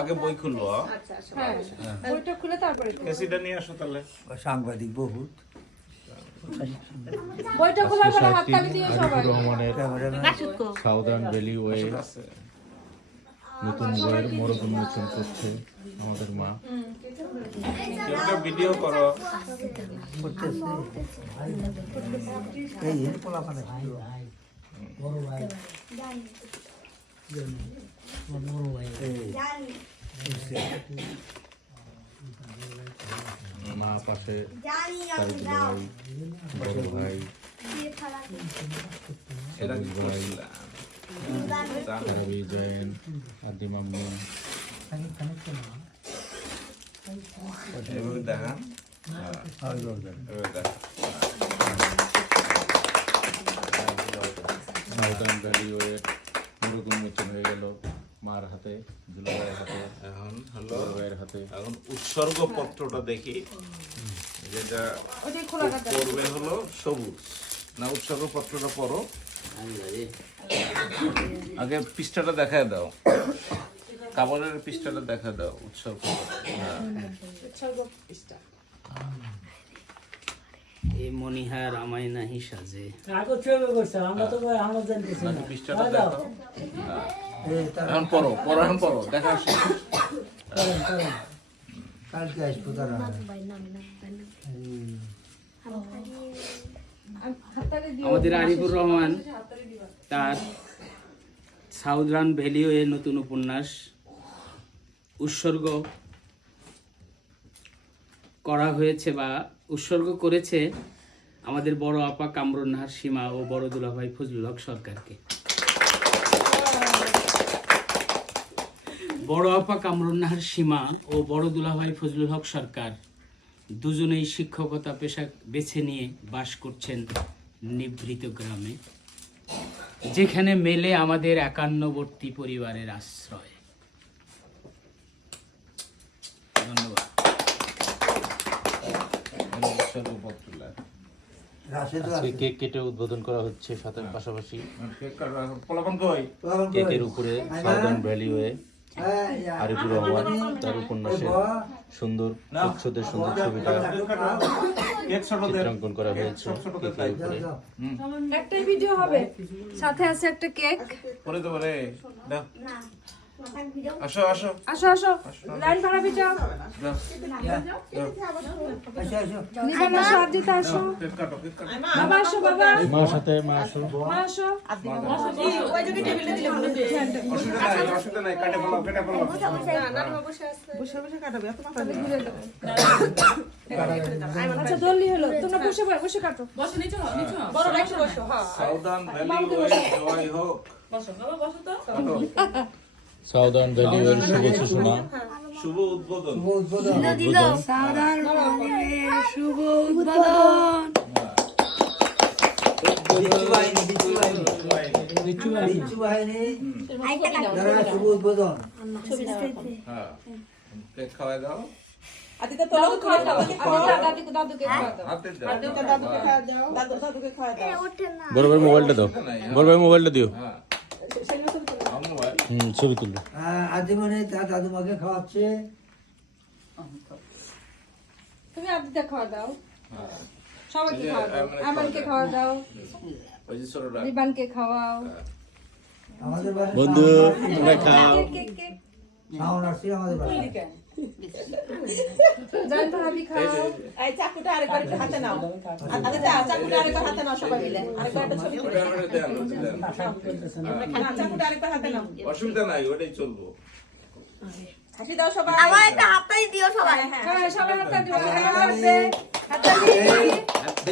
আগে বই খুলবো। আচ্ছা বইটা খুলে তারপরে এসিটা নিয়ে আসো তাহলে। সাংবাদিক বহুত বইটা খোলার পরে হাততালি দিয়ে সবাই। রহমানের সাউদার্ন ভ্যালি ওয়ে নতুন বইয়ের মোড়ক উন্মোচন করছে আমাদের মা। কেউ ভিডিও করো। করতেছে এই পোলাপানে বড় ভাই বড় ভাই মা পাশে ভাই বড় ভাই এরা কি ভাই করছিলা? রাবি জয়েন আদি মাম্মু এভাবে দেখান। এভাবে দেখান। সাউদার্ন ভ্যালি ওয়ে মোড়ক উন্মোচন হয়ে গেল মার হাতে, দুলাভাইয়ের হাতে, এখন হলো বড় ভাইয়ের হাতে। এখন উৎসর্গ পত্রটা দেখি, যেটা ওইটাই খোলা কাটা। করবে হলো সবুজ। না, উৎসর্গ পত্রটা পড়ো। আগে পৃষ্ঠাটা দেখায় দাও, কাপড়ের পৃষ্ঠাটা দেখা দাও। উৎসর্গ এ মনিহার আমায় নাহি সাজে। পৃষ্ঠাটা দেখো। এখন পড়ো, এখন পড়ো, দেখা শেষ। কালকে আসবো তারা আমাদের আরিফুর রহমান তার সাউদার্ন ভ্যালি ওয়ে নতুন উপন্যাস উৎসর্গ করা হয়েছে বা উৎসর্গ করেছে আমাদের বড় আপা কামরুন নাহার সীমা ও বড় দুলাভাই ফজলুল হক সরকারকে। বড় আপা কামরুন নাহার সীমা ও বড় দুলাভাই ফজলুল হক সরকার দুজনেই শিক্ষকতা পেশা বেছে নিয়ে বাস করছেন নিভৃত গ্রামে, যেখানে মেলে আমাদের একান্নবর্তী পরিবারের আশ্রয়। ধন্যবাদ। উৎসর্গ পত্র লেখ। আজকে কেক কেটে উদ্বোধন করা হচ্ছে, সাথে পাশাপাশি পোলাপান কই? কেকের উপরে southern valley way Arifur Rahman তার উপন্যাসের সুন্দর প্রচ্ছদের সুন্দর ছবিটা চিত্রাঙ্কন করা হয়েছে কেকের উপরে। একটাই ভিডিও হবে, সাথে আছে একটা কেক। পরে তো পরে দাও। আসো আসো আসো আসো, লাইন ভাড়াবি যাও। নিশান আসো, আদিতা আসো, কেক কাটো, কেক কাটো। বাবা আসো, বাবা মার সাথে মা আসো। মা আসো। অসুবিধা নাই, কাটে ফেলাও, কেটে ফেলাও। আচ্ছা জলদি হলো, তোমরা বসে বসে কাটো। সাউদার্ন ভ্যালি ওয়ে জয় হোক। সাউদার্ন ভ্যালি ওয়ের শুভ সূচনা, শুভ উদ্বোধন। শুভ উদ্বোধন। শুভ উদ্বোধন। হ্যাঁ, কেক খাওয়াই দাও। আদিতা তোলা খাওয়া দাও, দাদুকে খাওয়া দাও। হাতে দাও। বড় ভাই মোবাইলটা দাও, বড় ভাই মোবাইলটা দিও। হ্যাঁ, ছবি তুলবে। আদিমনে তার দাদুমাকে খাওয়াচ্ছে। তুমি আদিতা খাওয়া দাও, সবাইকে খাওয়া দাও, আমানকে খাওয়া দাও, ওই যে ছোটটা। রিবানকে খাওয়াও। আমাদের বাড়ি বন্ধু তোমরা খাও। শাওন আসছে আমাদের বাড়ি। জান ভাবি খাও। এই চাকুটা আরেকবার একটু হাতে নাও। আদিতা চাকুটা আরেকবার হাতে নাও সবাই মিলে। আরেকবার একটা ছবি তুলে ওটা আমারে দেন, ওটা দেন। না চাকুটা আরেকবার হাতে নাও। অসুবিধা নাই, ওটাই চলবো। হাসি দাও সবাই। আমার একটা হাততালি দিও সবাই। হ্যাঁ সবাই হাততালি দিও, হাততালি।